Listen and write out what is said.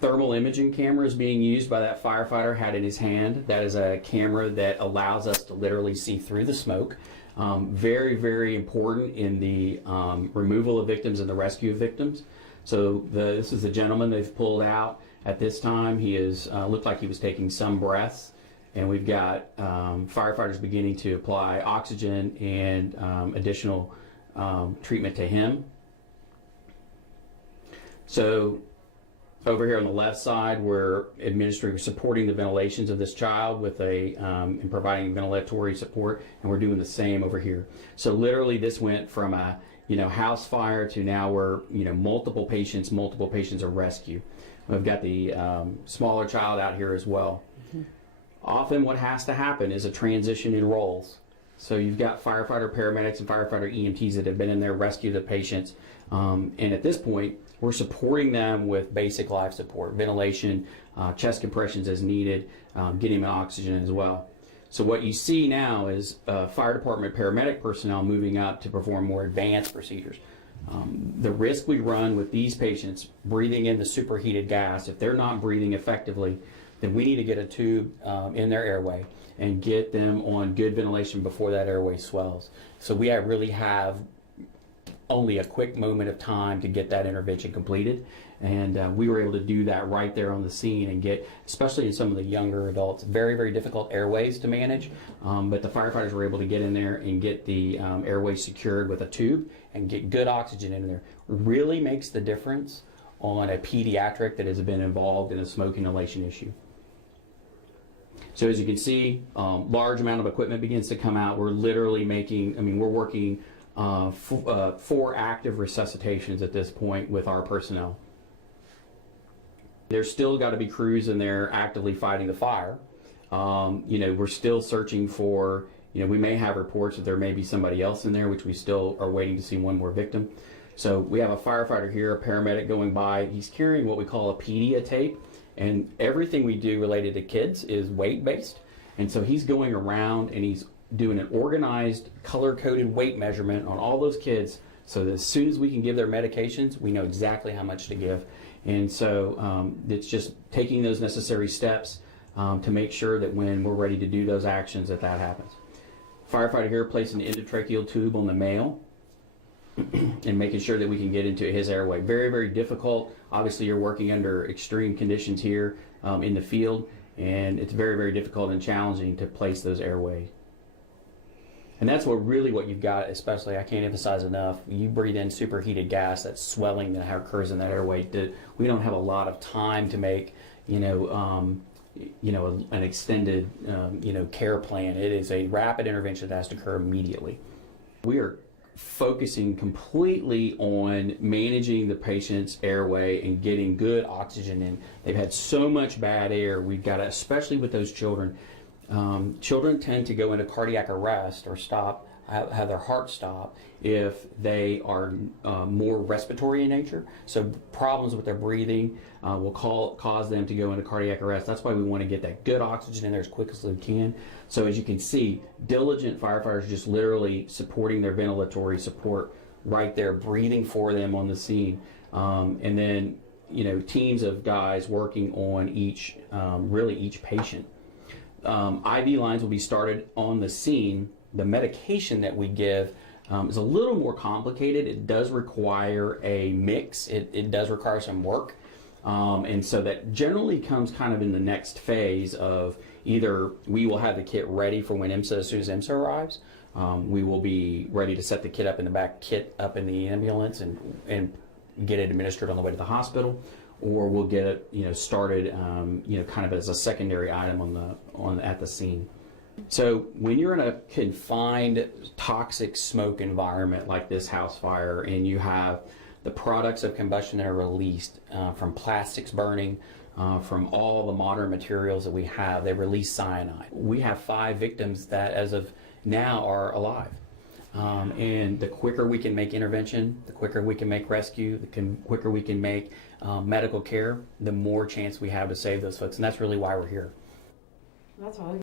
Thermal imaging camera is being used by that firefighter, had in his hand. That is a camera that allows us to literally see through the smoke. Very, very important in the removal of victims and the rescue of victims. So this is the gentleman they've pulled out at this time. He is looked like he was taking some breaths, and we've got firefighters beginning to apply oxygen and additional treatment to him. So over here on the left side, we're supporting the ventilations of this child with and providing ventilatory support, and we're doing the same over here. So literally, this went from a house fire to now we're multiple patients are rescue. We've got the smaller child out here as well. Mm-hmm. Often, what has to happen is a transition in roles. So you've got firefighter paramedics and firefighter EMTs that have been in there rescue the patients, and at this point, we're supporting them with basic life support, ventilation, chest compressions as needed, getting them oxygen as well. So what you see now is fire department paramedic personnel moving up to perform more advanced procedures. The risk we run with these patients breathing in the superheated gas, if they're not breathing effectively, then we need to get a tube in their airway and get them on good ventilation before that airway swells. So we really have only a quick moment of time to get that intervention completed, and we were able to do that right there on the scene and get, especially in some of the younger adults, very, very difficult airways to manage, but the firefighters were able to get in there and get the airways secured with a tube and get good oxygen in there. Really makes the difference on a pediatric that has been involved in a smoke inhalation issue. So as you can see, large amount of equipment begins to come out. We're literally we're working 4 active resuscitations at this point with our personnel. There's still got to be crews in there actively fighting the fire. We're still searching for, we may have reports that there may be somebody else in there, which we still are waiting to see one more victim. So we have a firefighter here, a paramedic going by. He's carrying what we call a pedia tape, and everything we do related to kids is weight-based. And so he's going around and he's doing an organized, color-coded weight measurement on all those kids, so that as soon as we can give their medications, we know exactly how much to give. And so it's just taking those necessary steps to make sure that when we're ready to do those actions, that happens. Firefighter here placing an endotracheal tube on the male and making sure that we can get into his airway. Very, very difficult. Obviously, you're working under extreme conditions here in the field, and it's very, very difficult and challenging to place those airways. And that's what you've got, especially, I can't emphasize enough, you breathe in superheated gas, that swelling that occurs in that airway. We don't have a lot of time to make, an extended, care plan. It is a rapid intervention that has to occur immediately. We are focusing completely on managing the patient's airway and getting good oxygen in. They've had so much bad air. We've got to, especially with those children, children tend to go into cardiac arrest or have their heart stop if they are more respiratory in nature. So problems with their breathing will cause them to go into cardiac arrest. That's why we want to get that good oxygen in there as quick as we can. So as you can see, diligent firefighters just literally supporting their ventilatory support right there, breathing for them on the scene. And then, teams of guys working on each patient. IV lines will be started on the scene. The medication that we give is a little more complicated. It does require a mix. It does require some work. And so that generally comes kind of in the next phase of either we will have the kit ready for when IMSA, as soon as IMSA arrives. We will be ready to set the kit up in the back, kit up in the ambulance and get it administered on the way to the hospital. Or we'll get it, started, kind of as a secondary item at the scene. So when you're in a confined, toxic smoke environment like this house fire, and you have the products of combustion that are released from plastics burning, from all the modern materials that we have, they release cyanide. We have 5 victims that, as of now, are alive. And the quicker we can make intervention, the quicker we can make rescue, the quicker we can make medical care, the more chance we have to save those folks. And that's really why we're here. That's all.